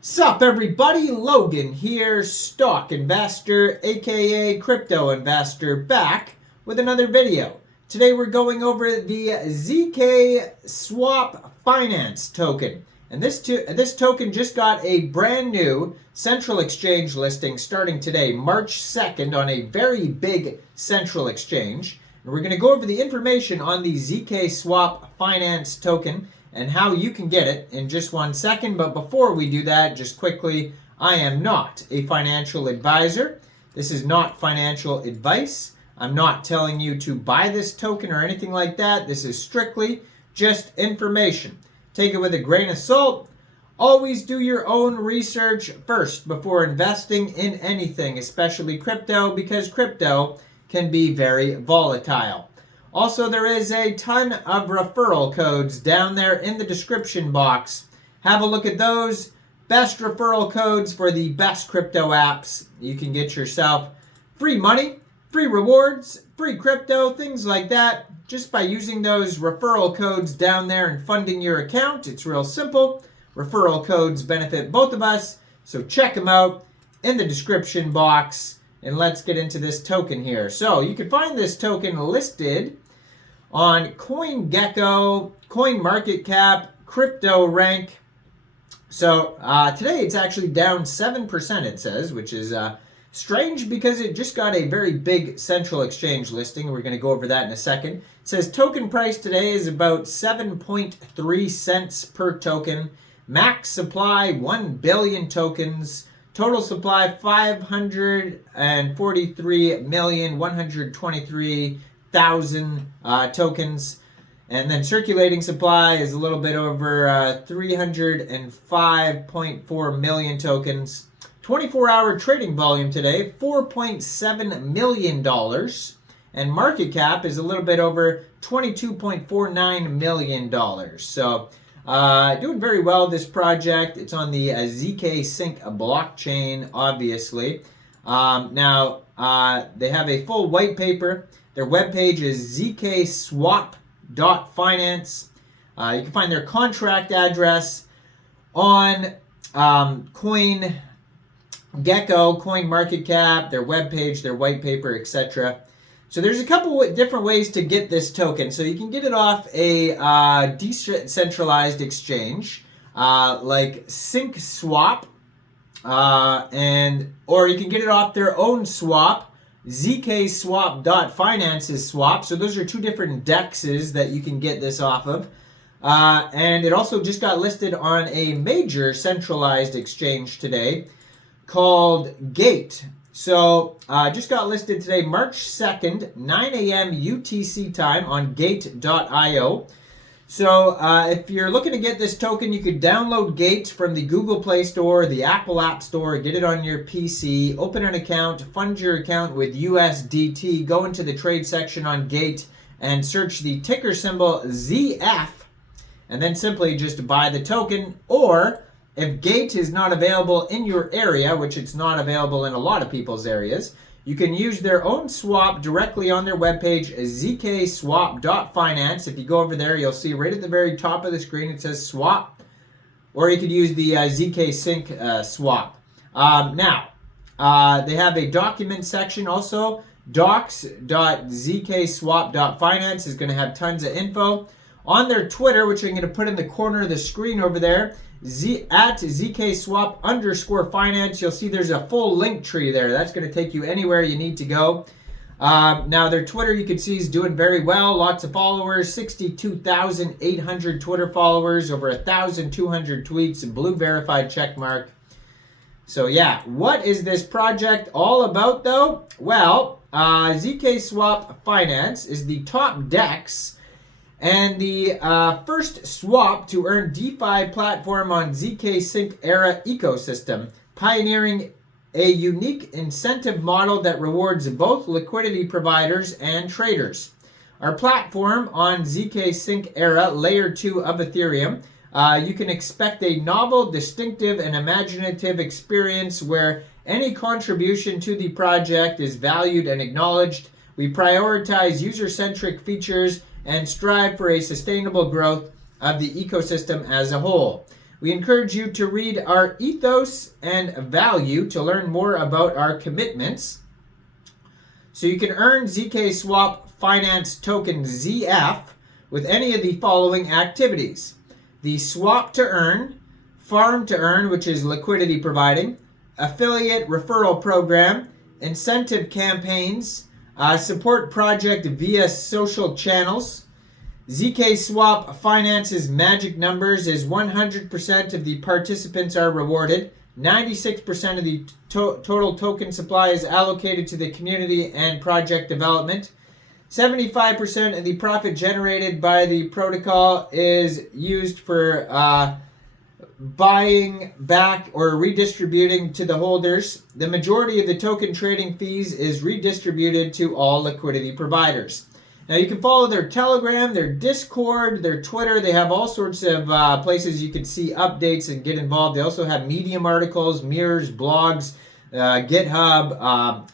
Sup everybody, Logan here, stock investor aka crypto investor, back with another video. Today we're going over the Zkswap finance token. And this token just got a brand new central exchange listing starting today, March 2nd, on a very big central exchange. And we're going to go over the information on the Zkswap finance token and how you can get it in just 1 second. But before we do that, just quickly, I am not a financial advisor. This is not financial advice. I'm not telling you to buy this token or anything like that. This is strictly just information. Take it with a grain of salt. Always do your own research first before investing in anything, especially crypto, because crypto can be very volatile. Also, there is a ton of referral codes down there in the description box. Have a look at those. Best referral codes for the best crypto apps. You can get yourself free money, free rewards, free crypto, things like that, just by using those referral codes down there and funding your account. It's real simple. Referral codes benefit both of us, so check them out in the description box. And let's get into this token here. So you can find this token listed on CoinGecko, CoinMarketCap, CryptoRank. So today it's actually down 7%, it says, which is strange because it just got a very big central exchange listing. We're going to go over that in a second. It says token price today is about 7.3 cents per token. Max supply 1 billion tokens. Total supply 543,123,000 tokens. And then circulating supply is a little bit over 305.4 million tokens. 24-hour trading volume today, $4.7 million. And market cap is a little bit over $22.49 million. So doing very well, this project. It's on the Zksync blockchain, obviously. Now, they have a full white paper. Their webpage is zkswap.finance. You can find their contract address on CoinGecko, CoinMarketCap, their webpage, their white paper, etc. So there's a couple of different ways to get this token. So you can get it off a decentralized exchange like Zkswap, or you can get it off their own swap, Zkswap.finance's swap. So those are two different dexes that you can get this off of. And it also just got listed on a major centralized exchange today called Gate. So just got listed today, March 2nd, 9 a.m. UTC time on gate.io. So if you're looking to get this token, you could download Gate from the Google Play Store, the Apple App Store, get it on your PC, open an account, fund your account with USDT, go into the trade section on Gate and search the ticker symbol ZF, and then simply just buy the token. Or if Gate is not available in your area, which it's not available in a lot of people's areas, you can use their own swap directly on their webpage, zkswap.finance. If you go over there, you'll see right at the very top of the screen, it says swap. Or you could use the Zksync swap. Now, they have a document section also. Docs.zkswap.finance is going to have tons of info. On their Twitter, which I'm going to put in the corner of the screen over there, at Zkswap_finance, you'll see there's a full link tree there. That's going to take you anywhere you need to go. Now, their Twitter, you can see, is doing very well. Lots of followers, 62,800 Twitter followers, over 1,200 tweets, blue verified check mark. So, yeah, what is this project all about, though? Well, Zkswap Finance is the top DEX and the first swap to earn DeFi platform on Zksync era ecosystem, pioneering a unique incentive model that rewards both liquidity providers and traders. Our platform on Zksync era, layer 2 of Ethereum, you can expect a novel, distinctive, and imaginative experience where any contribution to the project is valued and acknowledged. We prioritize user-centric features and strive for a sustainable growth of the ecosystem as a whole. We encourage you to read our ethos and value to learn more about our commitments. So you can earn Zkswap Finance Token ZF with any of the following activities: the Swap to Earn, Farm to Earn, which is liquidity providing, Affiliate Referral Program, Incentive Campaigns, Support Project via social channels. Zkswap Finance's magic numbers is 100% of the participants are rewarded. 96% of the total token supply is allocated to the community and project development. 75% of the profit generated by the protocol is used for buying back or redistributing to the holders. The majority of the token trading fees is redistributed to all liquidity providers. Now you can follow their Telegram, their Discord, their Twitter. They have all sorts of places you can see updates and get involved. They also have Medium articles, mirrors, blogs, GitHub,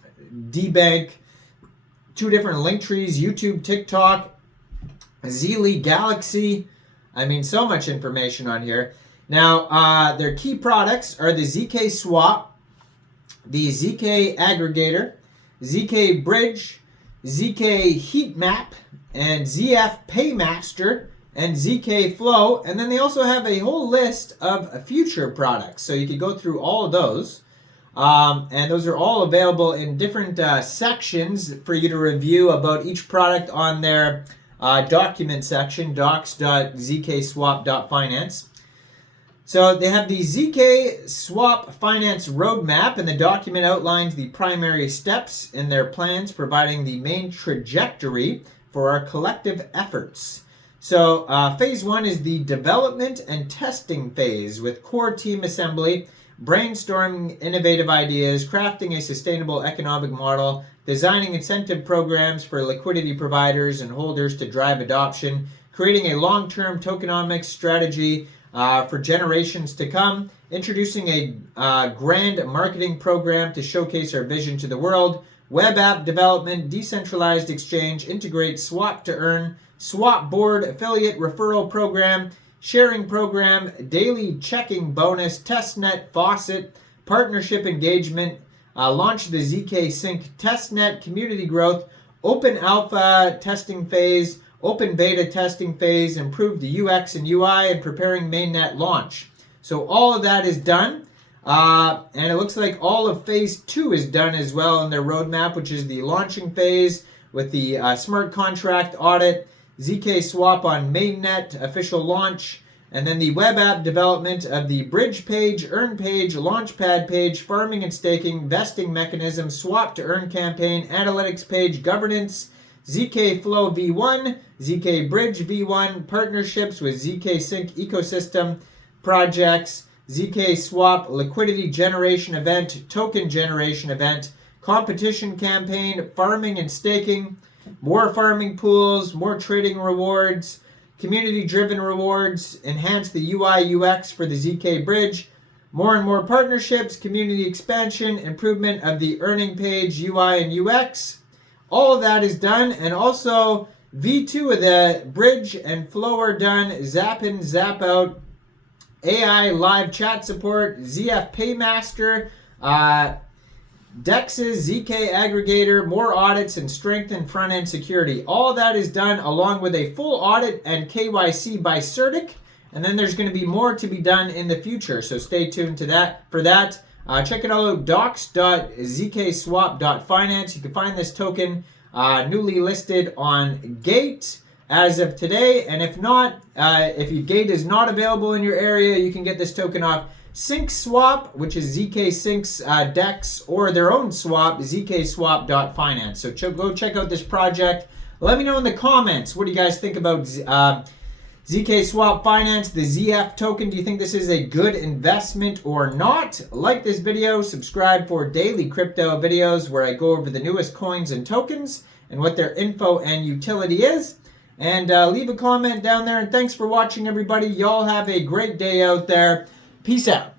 DBank, 2 different link trees, YouTube, TikTok, Zlee, Galaxy. I mean, so much information on here. Now, their key products are the Zkswap, the ZK Aggregator, ZK Bridge, ZK Heatmap, and ZF Paymaster, and ZK Flow. And then they also have a whole list of future products. So you could go through all of those. And those are all available in different sections for you to review about each product on their document section, docs.zkswap.finance. So they have the Zkswap Finance Roadmap, and the document outlines the primary steps in their plans, providing the main trajectory for our collective efforts. So phase 1 is the development and testing phase with core team assembly, brainstorming innovative ideas, crafting a sustainable economic model, designing incentive programs for liquidity providers and holders to drive adoption, creating a long-term tokenomics strategy for generations to come, introducing a grand marketing program to showcase our vision to the world, web app development, decentralized exchange, integrate swap to earn, swap board, affiliate referral program, sharing program, daily checking bonus, testnet, faucet, partnership engagement, launch the Zksync testnet, community growth, open alpha testing phase, open beta testing phase, improve the UX and UI, and preparing mainnet launch. So all of that is done. And it looks like all of phase 2 is done as well in their roadmap, which is the launching phase with the smart contract audit, Zkswap on mainnet, official launch, and then the web app development of the bridge page, earn page, launchpad page, farming and staking, vesting mechanism, swap to earn campaign, analytics page, governance, ZK Flow V1, ZK Bridge V1, partnerships with Zksync ecosystem projects, Zkswap liquidity generation event, token generation event, competition campaign, farming and staking, more farming pools, more trading rewards, community-driven rewards, enhance the UI UX for the ZK Bridge, more and more partnerships, community expansion, improvement of the earning page UI and UX. All of that is done, and also V2 of the Bridge and Flow are done, zap in, zap out, AI live chat support, ZF Paymaster, DEXs, ZK Aggregator, more audits, and strengthen front-end security. All of that is done along with a full audit and KYC by CertiK, and then there's going to be more to be done in the future, so stay tuned to that. For that, check it out, docs.zkswap.finance. You can find this token newly listed on Gate as of today, and if not, if your Gate is not available in your area, you can get this token off Zkswap, which is Zksync's DEX, or their own swap, zkswap.finance. So go check out this project. Let me know in the comments, what do you guys think about Zkswap Finance, the ZF token? Do you think this is a good investment or not? Like this video, subscribe for daily crypto videos where I go over the newest coins and tokens and what their info and utility is. And leave a comment down there. And thanks for watching, everybody. Y'all have a great day out there. Peace out.